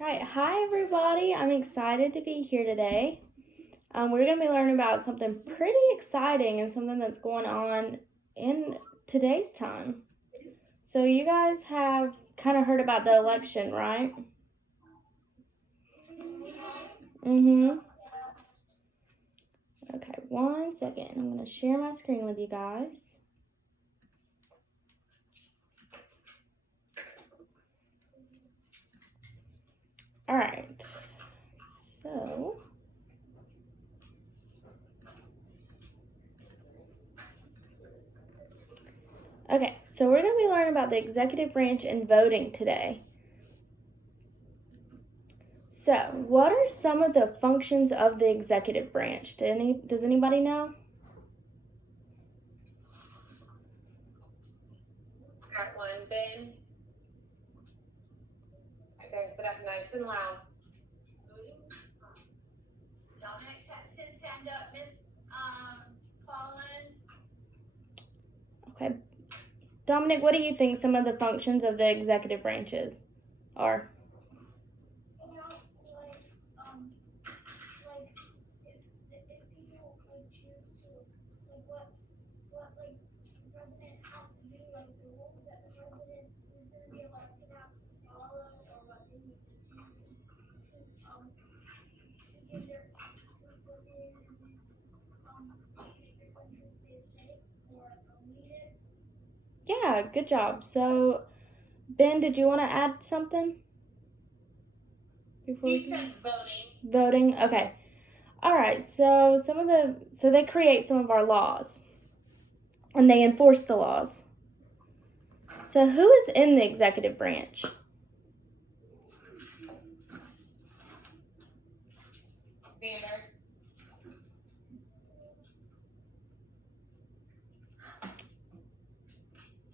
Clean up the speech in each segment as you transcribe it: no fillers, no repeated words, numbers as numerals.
Right, hi everybody. I'm excited to be here today. We're going to be learning about something pretty exciting and something that's going on in today's time. So, you guys have kind of heard about the election, right? Mm-hmm. Okay, one second. I'm going to share my screen with you guys. All right. So, okay, so we're going to be learning about the executive branch and voting today. So, what are some of the functions of the executive branch? Does anybody know? Got one, Ben. Okay, put up nice and loud. Dominic has his hand up, Miss Collins. Okay. Dominic, what do you think some of the functions of the executive branches are? If people choose to what the president has to do, the rules that the president is going to be elected has to follow, or what they need to do to give their to put in make the country stay safe or lead it. Yeah, good job. So, Ben, did you want to add something before we He said voting. voting? Okay. All right. So they create some of our laws, and they enforce the laws. So who is in the executive branch? Xander.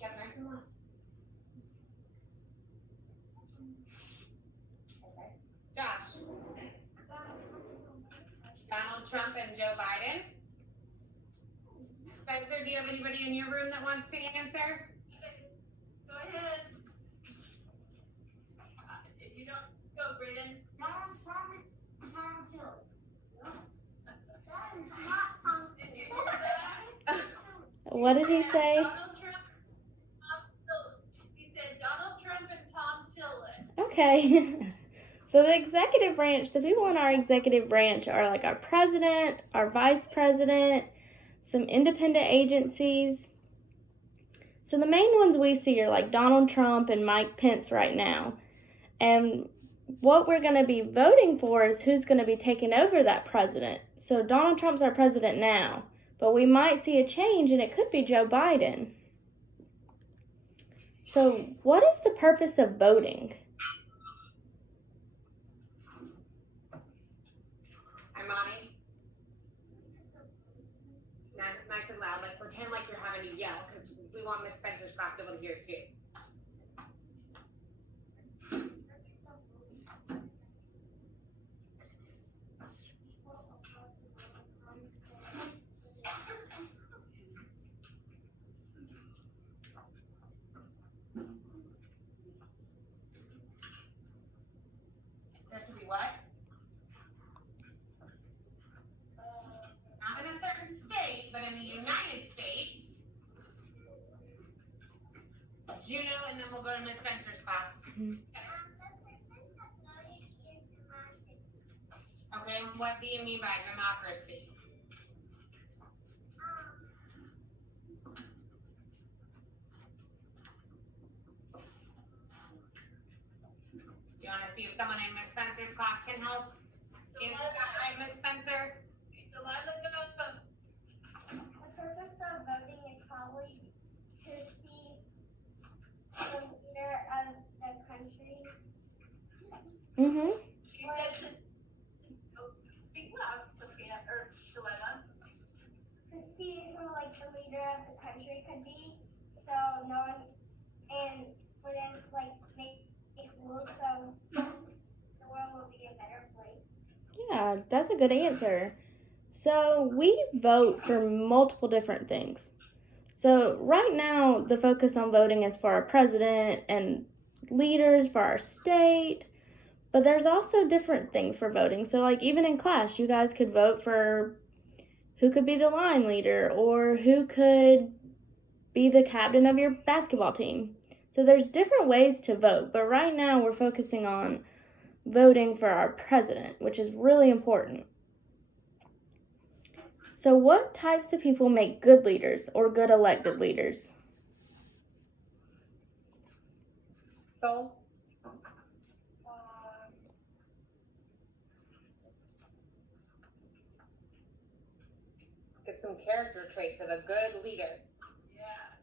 Yep, nice and loud. Okay. Josh. Donald Trump and Joe Biden. Spencer, do you have anybody in your room that wants to answer? Go ahead. If you don't go, Brayden. Donald Trump and Tom Tillis. That is not Tom. Did you hear that? What did he say? Donald Trump and Tom Tillis. He said Donald Trump and Tom Tillis. Okay. So the executive branch, the people in our executive branch are like our president, our vice president, some independent agencies. So the main ones we see are like Donald Trump and Mike Pence right now. And what we're going to be voting for is who's going to be taking over that president. So Donald Trump's our president now, but we might see a change and it could be Joe Biden. So what is the purpose of voting? Imani? Nice and loud. Pretend like you're having to yell, because we want Miss Spencer's class to be able to hear it too. That to be what? Not in a certain state, but in the United States. Juno, and then we'll go to Miss Spencer's class. Okay, what do you mean by democracy? Do you want to see if someone in Miss Spencer's class can help? Is that right, Miss Spencer? The purpose of voting is probably to see the leader of the country. Mm-hmm. She said to speak loud, Sophia, or Shalena. To see who the leader of the country could be, so no one, and for them to make rules so the world will be a better place. Yeah, that's a good answer. So we vote for multiple different things. So right now, the focus on voting is for our president and leaders for our state. But there's also different things for voting. So, like, even in class, you guys could vote for who could be the line leader or who could be the captain of your basketball team. So there's different ways to vote, but right now we're focusing on voting for our president, which is really important. So what types of people make good leaders or good elected leaders? So, give some character traits of a good leader. Yes.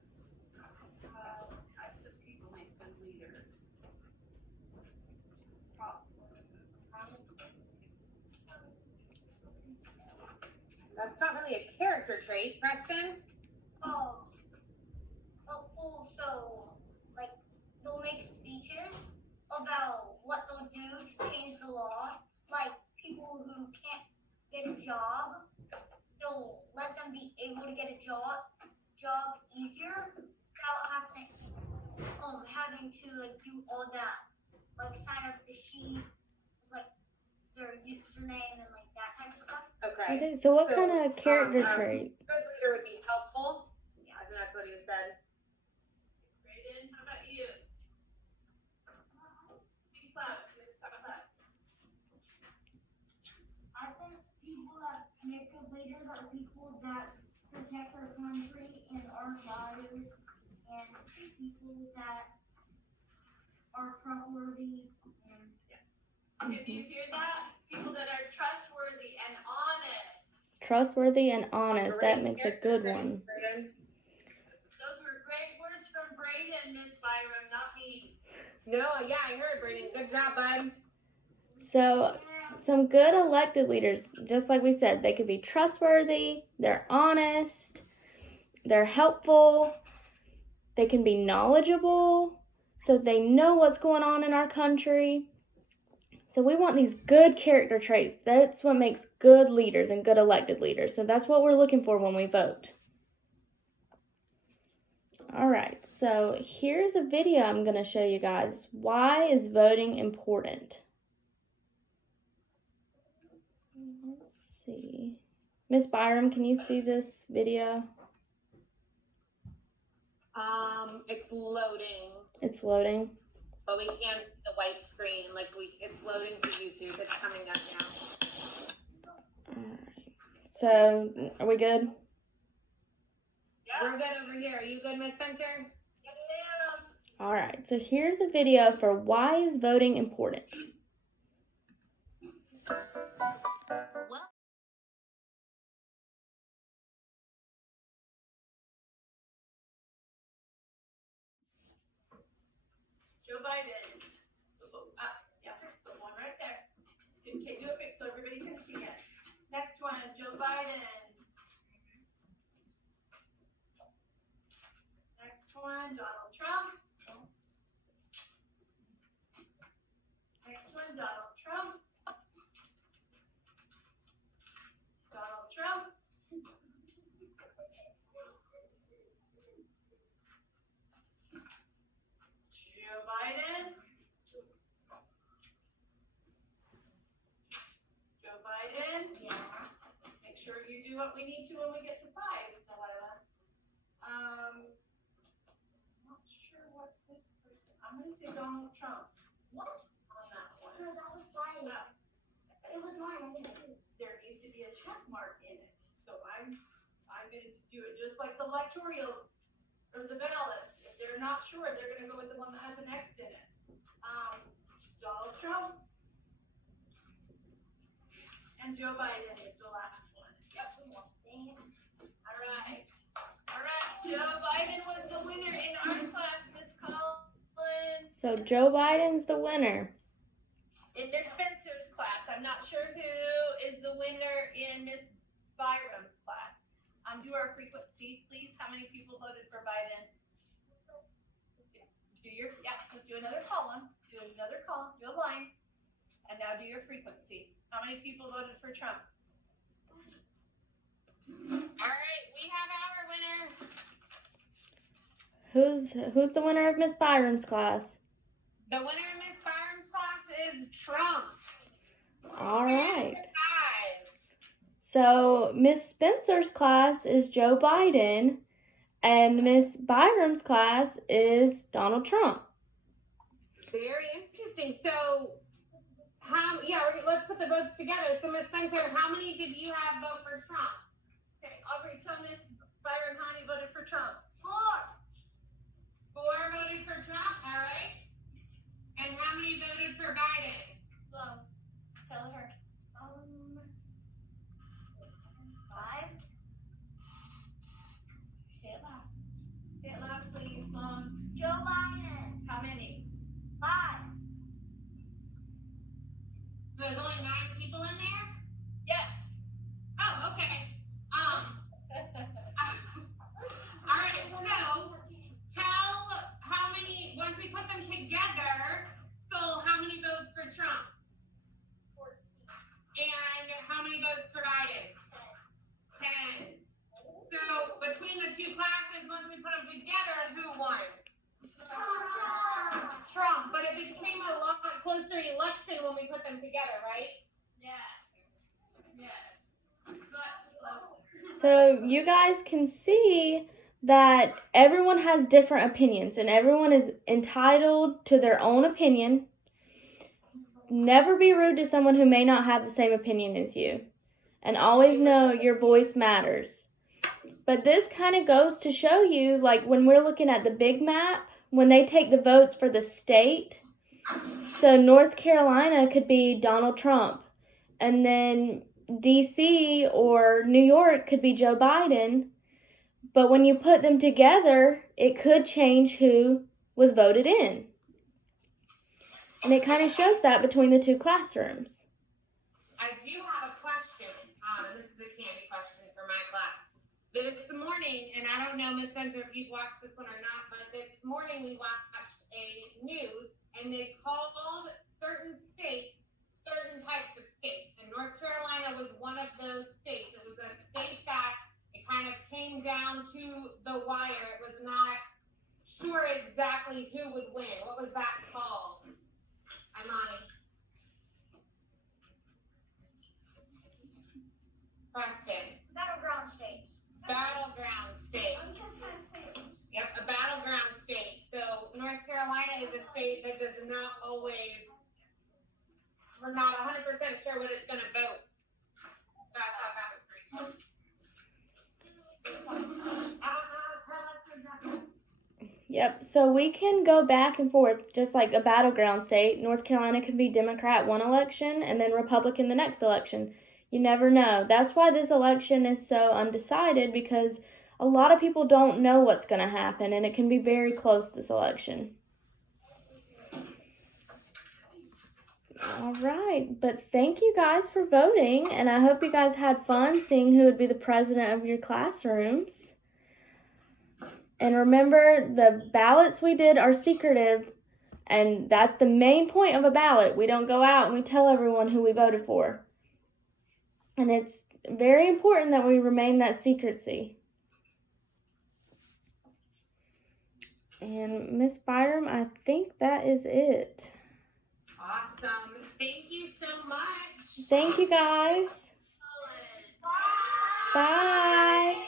Types of people make good leaders. That's not really a character trait, Preston. Oh, so, like, they'll make speeches about what they'll do to change the law. Like, people who can't get a job, they'll let them be able to get a job easier without having to like do all that, like sign up the sheet, like their username and like that type of stuff. Okay. Okay, so what kind of character trait? Good leader would be helpful. Yeah, I think that's what he said. Brayden, how about you? Speak loud. Let's talk loud. I think people that make good leaders are people that protect our country and our values, and people that are trustworthy and If you hear that, people that are trustworthy and honest. Trustworthy and honest. That makes a good one. Those were great words from Brayden, Miss Byram, not me. No, yeah, I heard, Brayden. Good job, bud. So some good elected leaders, just like we said, they could be trustworthy, they're honest, they're helpful, they can be knowledgeable, so they know what's going on in our country. So we want these good character traits. That's what makes good leaders and good elected leaders. So that's what we're looking for when we vote. All right, so here's a video I'm going to show you guys. Why is voting important? Let's see. Miss Byram, can you see this video? It's loading, It's loading. but we can't see the white screen. Like it's loading to YouTube. It's coming up now. All right. So, are we good? Yeah. We're good over here. Are you good, Miss Spencer? Yes, ma'am. All right. So here's a video for why is voting important. Joe Biden. Yeah, the one right there. Okay, do it big so everybody can see it. Next one, Joe Biden. Next one, Donald Trump. Next one, Donald Trump. Donald Trump. Joe Biden. Joe Biden. yeah. Make sure you do what we need to when we get to 5, Delilah. Not sure what this person. I'm gonna say Donald Trump. What? On that one. No, that was mine. Well, It was mine. I didn't do it. there needs to be a check mark in it. So I'm gonna do it just like the electoral or the ballots. If they're not sure, they're gonna go with the one that has an X in it. Donald Trump and Joe Biden is the last one. Yep, we won. Dang it. All right. Joe Biden was the winner in our class, Miss Collins. So Joe Biden's the winner. In Miss Spencer's class, I'm not sure who is the winner in Miss Byram's class. Do our frequency, please. How many people voted for Biden? Just do another column. Do a line. And now do your frequency. How many people voted for Trump? All right, we have our winner. Who's the winner of Miss Byram's class? The winner in Miss Byram's class is Trump. All right. 10 to 5. So Miss Spencer's class is Joe Biden, and Miss Byram's class is Donald Trump. Very interesting. So, let's put the votes together. So, Miss Spencer, how many did you have vote for Trump? Okay, Aubrey, tell Miss Byram how many voted for Trump. 4 voted for Trump, all right. And how many voted for Biden? Well, tell her. 5. Say it loud. Say it loud, please. Joe Biden. How many? 5. There's only 9 people in there? Yes. Oh, okay. All right, so tell how many, once we put them together, so how many votes for Trump? 14. And how many votes for Biden? 10. So between the two classes, once we put them together, who won? Trump, but it became a lot closer election when we put them together, right? Yes. Yes. But, So you guys can see that everyone has different opinions and everyone is entitled to their own opinion. Never be rude to someone who may not have the same opinion as you. And always know your voice matters. But this kind of goes to show you, like when we're looking at the big map, when they take the votes for the state, so North Carolina could be Donald Trump, and then DC or New York could be Joe Biden. But when you put them together, it could change who was voted in. And it kind of shows that between the two classrooms. I do have a question. This is a candy question for my class. This morning, and I don't know, Miss Spencer, if you've watched this one or not, but this morning we watched a news, and they called certain states certain types of states. And North Carolina was one of those states. It was a state that it kind of came down to the wire. It was not sure exactly who would win. What was that called? Imani. Preston. Battleground states. Battleground state. I'm just gonna say it. Yep, a battleground state. So North Carolina is a state that does not always, we're not 100% sure what it's going to vote. So I thought that was pretty cool. Yep, so we can go back and forth just like a battleground state. North Carolina can be Democrat one election and then Republican the next election. You never know. That's why this election is so undecided, because a lot of people don't know what's going to happen, and it can be very close this election. All right, but thank you guys for voting, and I hope you guys had fun seeing who would be the president of your classrooms. And remember, the ballots we did are secretive, and that's the main point of a ballot. We don't go out and we tell everyone who we voted for. And it's very important that we remain that secrecy. And Miss Byram, I think that is it. Awesome. Thank you so much. Thank you guys. Bye.